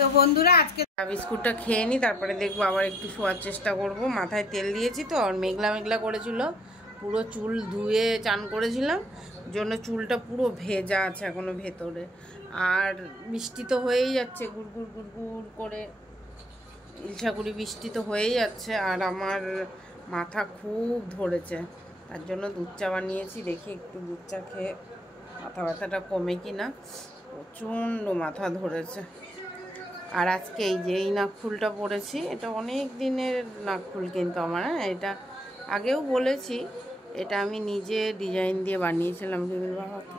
তো বন্ধুরা আজকে বিস্কুটটা খেয়ে নিই, তারপরে দেখবো আবার একটু শোয়ার চেষ্টা করব। মাথায় তেল দিয়েছি তো, আর মেঘলা মেঘলা করেছিল, পুরো চুল ধুয়ে চান করেছিলাম, জন্য চুলটা পুরো ভেজা আছে এখনো ভেতরে। আর বৃষ্টি তো হয়েই যাচ্ছে, গুড়গুড় গুড়গুড় করে ইলশাকুড়ি বৃষ্টি তো হয়েই যাচ্ছে। আর আমার মাথা খুব ধরেছে, তার জন্য দুধ চা বানিয়েছি। দেখি একটু দুধ চা খেয়ে মাথা ব্যথাটা কমে কি না। প্রচণ্ড মাথা ধরেছে। আর আজকে এই যে এই নাকফুলটা পরেছি, এটা অনেক দিনের নাকফুল কিন্তু আমার, হ্যাঁ এটা আগেও বলেছি, এটা আমি নিজে ডিজাইন দিয়ে বানিয়েছিলাম বিমির বাবাকে,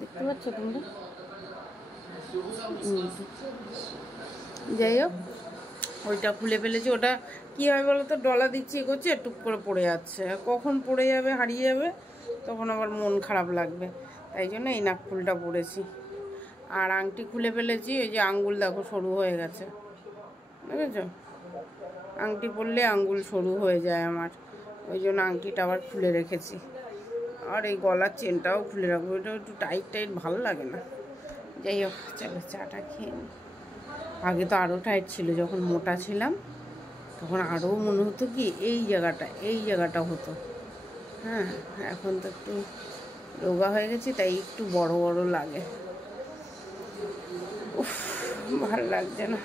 দেখতে পাচ্ছ তোমরা। যাই হোক, ওইটা খুলে ফেলেছি। ওটা কী হয় বলো তো, ডলা দিচ্ছি এগোচ্ছে, টুক করে পড়ে যাচ্ছে, কখন পড়ে যাবে হারিয়ে যাবে, তখন আবার মন খারাপ লাগবে, তাই জন্য এই নাকফুলটা পরেছি। আর আংটি খুলে ফেলেছি, ওই যে আঙ্গুল দেখো সরু হয়ে গেছে, বুঝেছ, আংটি পরলে আঙ্গুল সরু হয়ে যায় আমার, ওই জন্য আংটিটা আবার খুলে রেখেছি। আর এই গলার চেনটাও খুলে রাখবো, ওইটা একটু টাইট টাইট ভালো লাগে না। যাই হোক, চলো চাটা খেয়ে নিই। আগে তো আরও টাইট ছিল, যখন মোটা ছিলাম তখন আরও মনে হতো কি এই জায়গাটা হতো, হ্যাঁ এখন তো একটু রোগা হয়ে গেছি, তাই একটু বড় বড় লাগে। উফ, ভালো লাগছে না,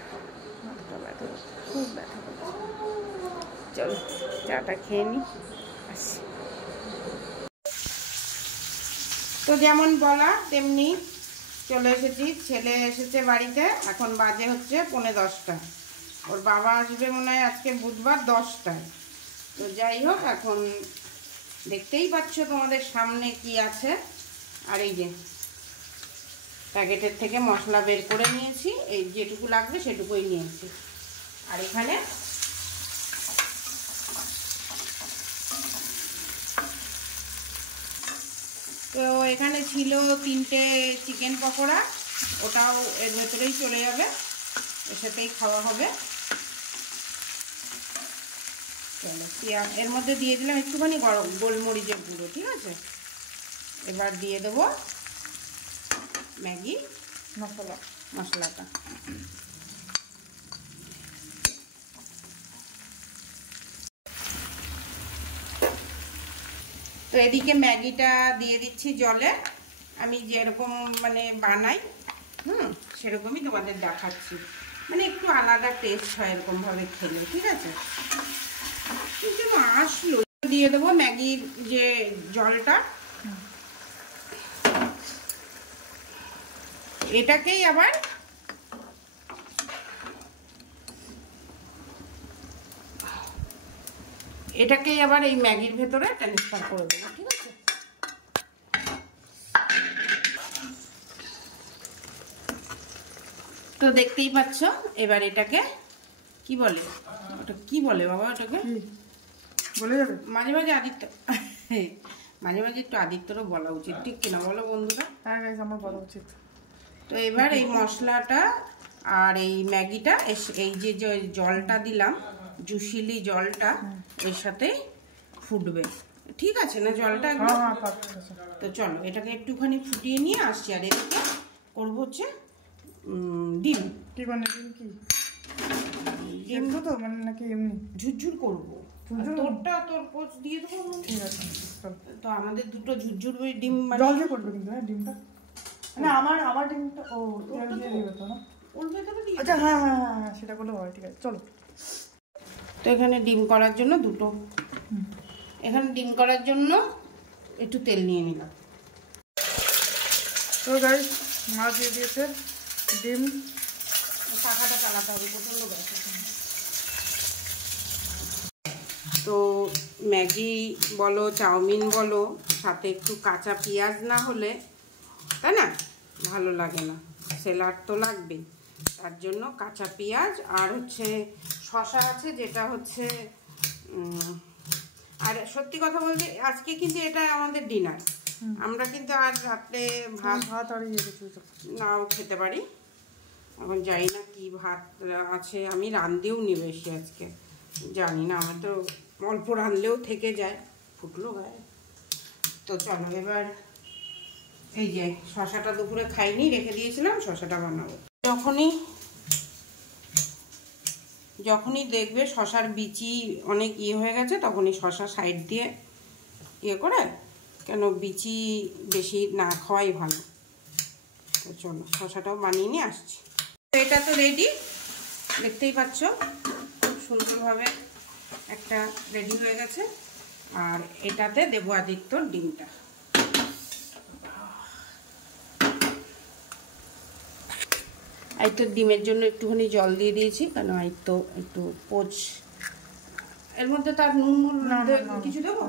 মাথাটা ব্যথা করছে, খুব ব্যথা করছে। চলো চাটা খেয়ে নিই, আসি। তো যেমন বলা তেমনি চলে এসেছি, ছেলে এসেছে বাড়িতে, এখন বাজে হচ্ছে 9:45। ওর বাবা আসবে মনে হয় আজকে বুধবার 10টায়। তো যাই হোক, এখন দেখতেই পাচ্ছ তোমাদের সামনে কি আছে। আর এই যে প্যাকেটের থেকে মশলা বের করে নিয়েছি, এই যেটুকু লাগবে সেটুকুই নিয়েছি। আর এখানে তো এখানে ছিল 3টে চিকেন পকোড়া, ওটাও এর ভেতরেই চলে যাবে, এর সাথেই খাওয়া হবে। চলো পেঁয়াজ এর মধ্যে দিয়ে দিলাম একটুখানি গোলমরিচের গুঁড়ো, ঠিক আছে। এবার দিয়ে দেবো ম্যাগি মশলাটা। তো এদিকে ম্যাগিটা দিয়ে দিচ্ছি জলে, আমি যেরকম মানে বানাই সেরকমই তোমাদের দেখাচ্ছি, মানে একটু আলাদা টেস্ট হয় এরকমভাবে খেলে, ঠিক আছে। কিন্তু আসলো দিয়ে দেবো ম্যাগির যে জলটা, এটাকেই আবার এই ম্যাগির ভেতরে ট্রান্সফার করে দেবো, ঠিক আছে। তো দেখতেই পাচ্ছ, এবার এটাকে কি বলে, ওটা কি বলে বাবা, ওটাকে বলে যাবে মাঝে মাঝে আদিত্য, মাঝে মাঝে একটু আদিত্যরও বলা উচিত, ঠিক কিনা বলো বন্ধুরা? হ্যাঁ আমার বলা উচিত। তো এবার এই মশলাটা আর এই ম্যাগিটা, এই যে জলটা দিলাম, জুসিলি জলটা এর সাথে ফুটবে, ঠিক আছে না জলটা একদম। তো চলো এটাকে একটুখানি ফুটিয়ে নিয়ে আসছি। আর এদিকে করবো হচ্ছে ডিম। কি মানে ডিম? কি ডিম তো মানে নাকি এমনি ঝুরঝুর করবো, তোরটা তোর কোচ দিয়ে দেবো, ঠিক আছে। তো আমাদের দুটো ঝুরঝুর ডিম জল দিয়ে করবে কিন্তু, হ্যাঁ ডিমটা না আমার ডিমটা ও তেল দিয়ে দিবে তো না? আচ্ছা হ্যাঁ সেটা করলে হয়, ঠিক আছে চলো। তো এখানে ডিম করার জন্য একটু তেল নিয়ে নিলাম। তো গাইস মাছ দিয়ে দিয়েছে, ডিম পাখাটা চালাতে হবে, প্রচন্ড গ্যাস। তো ম্যাগি বলো চাউমিন বলো, সাথে একটু কাঁচা পেঁয়াজ না হলে তাই না ভালো লাগে না, স্যালাড তো লাগবে, তার জন্য কাঁচা পেঁয়াজ আর হচ্ছে শসা আছে, যেটা হচ্ছে আর সত্যি কথা বলতে আজকে কিন্তু এটা আমাদের ডিনার, আমরা কিন্তু আজ রাত্রে ভাত আর নাও খেতে পারি। এখন জানি না কি ভাত আছে, আমি রাঁধতেও নি বেশি আজকে, জানি না, আমার তো অল্প রাঁধলেও থেকে যায়, ফুটলো গায়ে। তো চলো এবার এই যে শসাটা দুপুরে খাইনি, রেখে দিয়েছিলাম, শসাটা বানাবো। যখনই যখনই দেখবে শশার বিচি অনেক হয়ে গেছে তখনই শশা সাইড দিয়ে করে, কেন বিচি বেশি না খাওয়াই ভালো। তো চলো শশাটাও বানিয়ে নিয়ে আসছি। এটা তো রেডি, দেখতেই পাচ্ছ খুব সুন্দরভাবে একটা রেডি হয়ে গেছে। আর এটাতে দেবো আদিত্যর ডিমটা। আদিত্যর ডিমের জন্য একটুখানি জল দিয়ে দিয়েছি, কারণ আদিত্য একটু পোচ, এর মধ্যে তার নুন কিছু দেবো?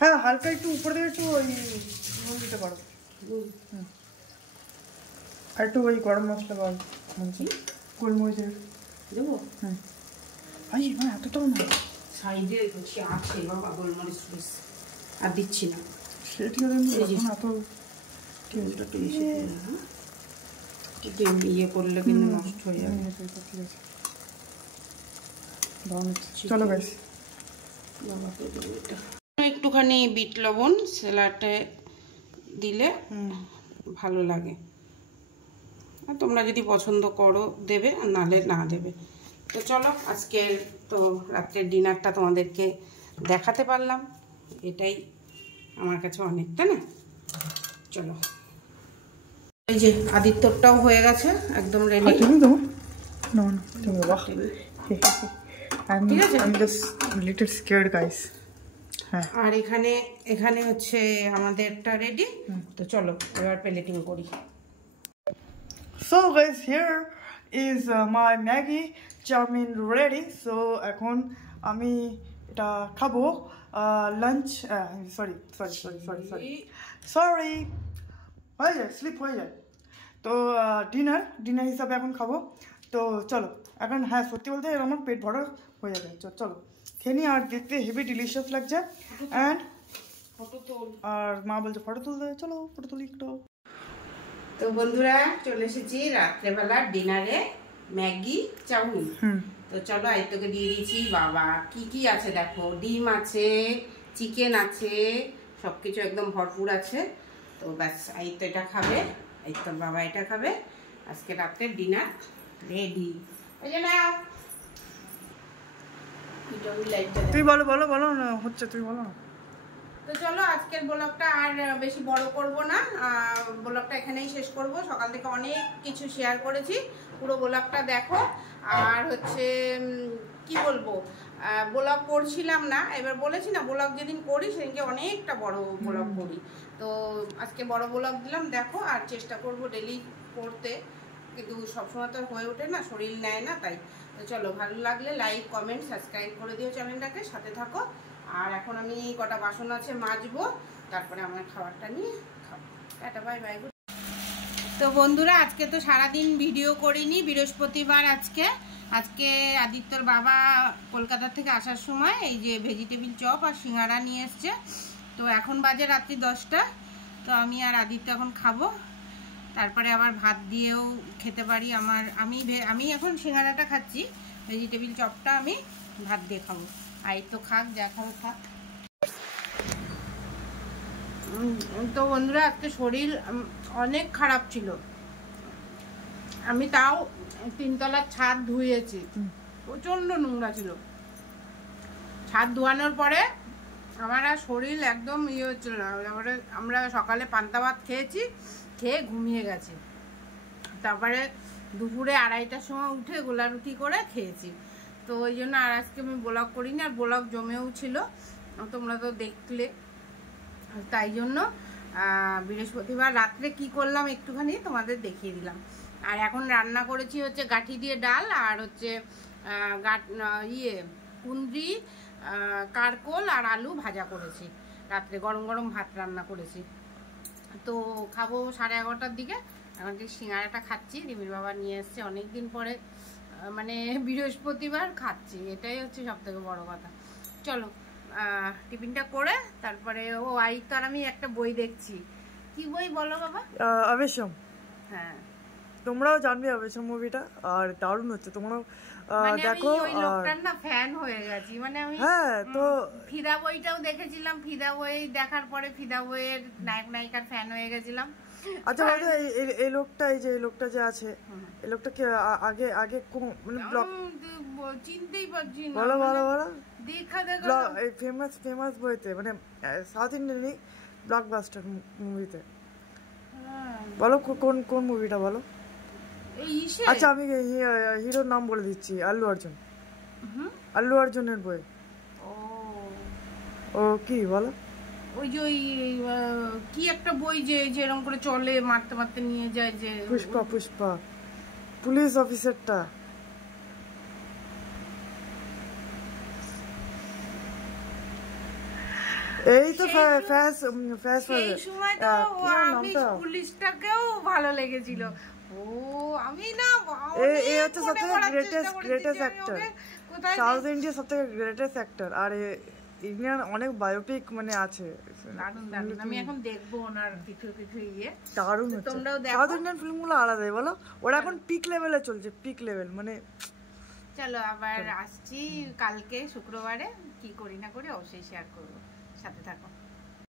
হ্যাঁ, হালকা একটু উপর দিয়ে একটু ওই নুন দিতে পারো। আর একটু ওই গরম মশলা বা গোলমরিচের দেবো। হুম, ভাই হ্যাঁ, এতটাও না, সাইডে আছে বাবা গোলমরিচ আর দিচ্ছি না। সেটি এত ইয়ে করলে কিন্তু নষ্ট হয়ে যাবে। ঠিক আছে, চলো গাইস। একটুখানি বিট লবণ স্যালাডে দিলে ভালো লাগে, আর তোমরা যদি পছন্দ করো দেবে, আর নাহলে না দেবে। তো চলো আজকের তো রাত্রের ডিনারটা তোমাদেরকে দেখাতে পারলাম, এটাই আমার কাছে অনেক, তাই না? চলো, এই যে আদিত্যটাও হয়ে গেছে একদম রেডি। ঠিক আছে, I'm just little scared guys. আর এখানে হচ্ছে আমাদেরটা রেডি। তো চলো এবার প্লেটিং করি। So guys, here is my Maggi chowmin ready. So এখন আমি এটা খাবো লাঞ্চ, সরি হয়ে যায়, স্লিপ হয়ে যায়। তো ডিনার হিসাবে এখন খাবো। তো চলো এখন, হ্যাঁ সত্যি বলতে আমার পেট ভরা হয়ে যাবে। চলো খেয়ে নিই, আর দেখতে হেভি ডিলিশিয়াস লাগছে। অ্যান্ড আর মা বলছে ফটো তুলতে, চলো ফটো তুলি একটু। তো বন্ধুরা চলে এসেছি রাত্রেবেলা ডিনারে, ম্যাগি চাউমিন। তো চলো আদিত্যকে দিয়ে দিয়েছি। বাবা কি কি আছে দেখো, ডিম আছে, চিকেন আছে, সবকিছু একদম ভরপুর আছে। তো ব্যাস আদিত্য এটা খাবে, আদিত্যর বাবা এটা খাবে। আজকে রাত্রের ডিনার রেডি। তুই বলো না, হচ্ছে তুই বলো না। তো চলো আজকের ব্লগটা আর বেশি বড় করব না, ব্লগটা এখানেই শেষ করব। সকাল থেকে অনেক কিছু শেয়ার করেছি, পুরো ব্লগটা দেখো। আর হচ্ছে কি বলবো, ব্লগ করছিলাম না, এবার বলেছি না ব্লগ যেদিন করি সেদিনকে অনেকটা বড় ব্লগ করি। তো আজকে বড় ব্লগ দিলাম দেখো, আর চেষ্টা করব ডেলি করতে, কিন্তু সবসময় তো হয়ে ওঠে না, শরীর নেয় না, তাই। তো চলো ভালো লাগলে লাইক কমেন্ট সাবস্ক্রাইব করে দিও চ্যানেলটাকে, সাথে থাকো। আর এখন আমি কটা বাসন আছে মাজবো, তারপরে আমার খাবারটা নিয়ে খাবো। Tata bye bye. তো বন্ধুরা আজকে তো সারাদিন ভিডিও করিনি, বৃহস্পতিবার আজকে আদিত্যর বাবা কলকাতা থেকে আসার সময় এই যে ভেজিটেবিল চপ আর সিঙ্গাড়া নিয়ে এসছে। তো এখন বাজে রাত্রি 10টা। তো আমি আর আদিত্য এখন খাবো, তারপরে আবার ভাত দিয়েও খেতে পারি। আমি এখন সিঙ্গাড়াটা খাচ্ছি, ভেজিটেবিল চপটা আমি ভাত দিয়ে খাবো। আদিত্য খাক, যা খাবে খাক। তো বন্ধুরা আজকে শরীর অনেক খারাপ ছিল, আমি তাও 3 তলার ছাদ ধুয়েছি, প্রচন্ড নোংরা ছিল। ছাদ ধোয়ানোর পরে আমার আর শরীর একদম হচ্ছিল না। আমরা সকালে পান্তা ভাত খেয়েছি, খেয়ে ঘুমিয়ে গেছি। তারপরে দুপুরে 2:30টার সময় উঠে গোলা রুটি করে খেয়েছি। তো ওই জন্য আর আজকে আমি ব্লগ করিনি, আর ব্লগ জমেও ছিল, তোমরা তো দেখলে। তাই জন্য বৃহস্পতিবার রাত্রে কি করলাম একটুখানি তোমাদের দেখিয়ে দিলাম। আর এখন রান্না করেছি হচ্ছে গাঠি দিয়ে ডাল, আর হচ্ছে কুঁদরি, কারকোল আর আলু ভাজা করেছি। রাত্রে গরম গরম ভাত রান্না করেছি। তো খাবো 11:30টার দিকে। এখন ঠিক সিঙ্গাড়াটা খাচ্ছি, রিমির বাবা নিয়ে এসছে অনেকদিন পরে, মানে বৃহস্পতিবার খাচ্ছি, এটাই হচ্ছে সব থেকে বড় কথা। চলো টিফিনটা করে তারপরে আদিত্য আর আমি একটা বই দেখছি। কি বই বলো বাবা? আবেশম। হ্যাঁ, তোমরাও জানবে আবেশম মুভিটা, আর দারুণ হচ্ছে, তোমরাও দেখো। ওই লোকটার না ফ্যান হয়ে গেছি, মানে আমি হ্যাঁ। তো ফিদা বইটাও দেখেছিলাম, ফিদা বই দেখার পরে ফিদা বইয়ের নায়ক নায়িকার ফ্যান হয়ে গেছিলাম। আচ্ছা বলতো এই লোকটা এই লোকটা যে আছে এই লোকটা কি আগে আগে মানে ব্লগ চিনতেই পারছি না, বলো বলো বলো দেখা এই ফেমাস ফেমাস বইতে মানে সাউথ ইন্ডিয়ান ব্লকবাস্টার মুভিতে বলো কোন কোন মুভিটা বলো। আচ্ছা আমি হিরোর নাম বলে দিচ্ছি, আল্লু অর্জুন। আল্লু অর্জুনের বই। ও কি বলো ওই যে ওই কি একটা বই যে এরকম করে চলে মারতে মারতে নিয়ে যায় যে পুষ্পা পুষ্পা পুলিশ অফিসারটা। এই তো সেই সময় তো পুলিশটাকেও ভালো লেগেছিল। ও আমি না এই হচ্ছে সবথেকে গ্রেটেস্ট অ্যাক্টর, সাউথ ইন্ডিয়া সবথেকে গ্রেটেস্ট অ্যাক্টর। আর ইন্ডিয়ান অনেক বায়োপিক মানে আছে। আমি এখন দেখবো ওনার কিছু কিছু দারুণ হচ্ছে। সাউথ ইন্ডিয়ান ফিল্মগুলো আলাদাই বলো, ওরা এখন পিক লেভেলে চলছে, পিক লেভেল মানে। চলো আবার আসছি কালকে শুক্রবারে, কি করি না করি অবশ্যই শেয়ার করবো, সাথে থাকো।